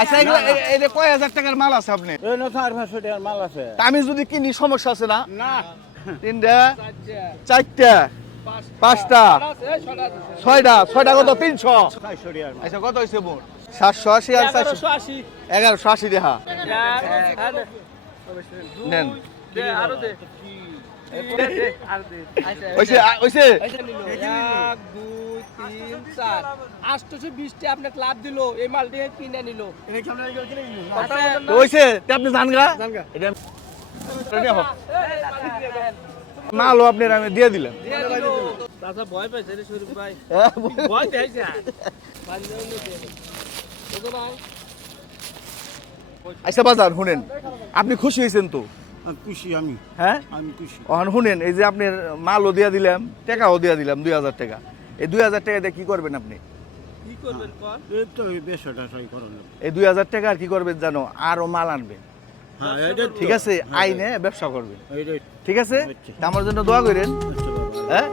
আচ্ছা এগুলো এই যে কয় হাজার টাকার মাল আছে আপনি? এই না 400-500 টাকার মাল আছে। তা আমি যদি কিনি সমস্যা আছে না? না তিনটা, চারটা, পাঁচটা, ছয়টা কত? 300। 400 টাকার মাল। আচ্ছা কত হয়েছে মোট? 780 আর 480, 1180 টাকা নেন। হইছে হইছে। 820 আপনাকে লাভ দিল, এই মাল দিয়ে কিনে নিল। হইছে তে আপনি জান গা এটা মালও আপনার আমি দিয়ে দিলাম। চাচা ভয় পাইছে রে শরীফ ভাই, হ্যাঁ, ভয় পাইছে। আচ্ছা বাজার শুনেন, আপনি খুশি হয়েছেন তো? খুশি আমি, হ্যাঁ আমি খুশি। এখন শুনেন, এই যে আপনার মালও দিয়া দিলাম, টাকাও দিয়া দিলাম 2000 টাকা। এই 2000 টাকা দিয়ে কি করবেন আপনি? কি করবেন কোন? এই তো এই বেশটা সই করলাম। এই 2000 টাকা আর কি করবেন জানো? আরো মাল আনবেন, হ্যাঁ এটা ঠিক আছে? আইনে ব্যবসা করবেন, এইটাই। ঠিক আছে? আচ্ছা। তা আমার জন্য দোয়া করেন, আচ্ছা বাবা। হ্যাঁ?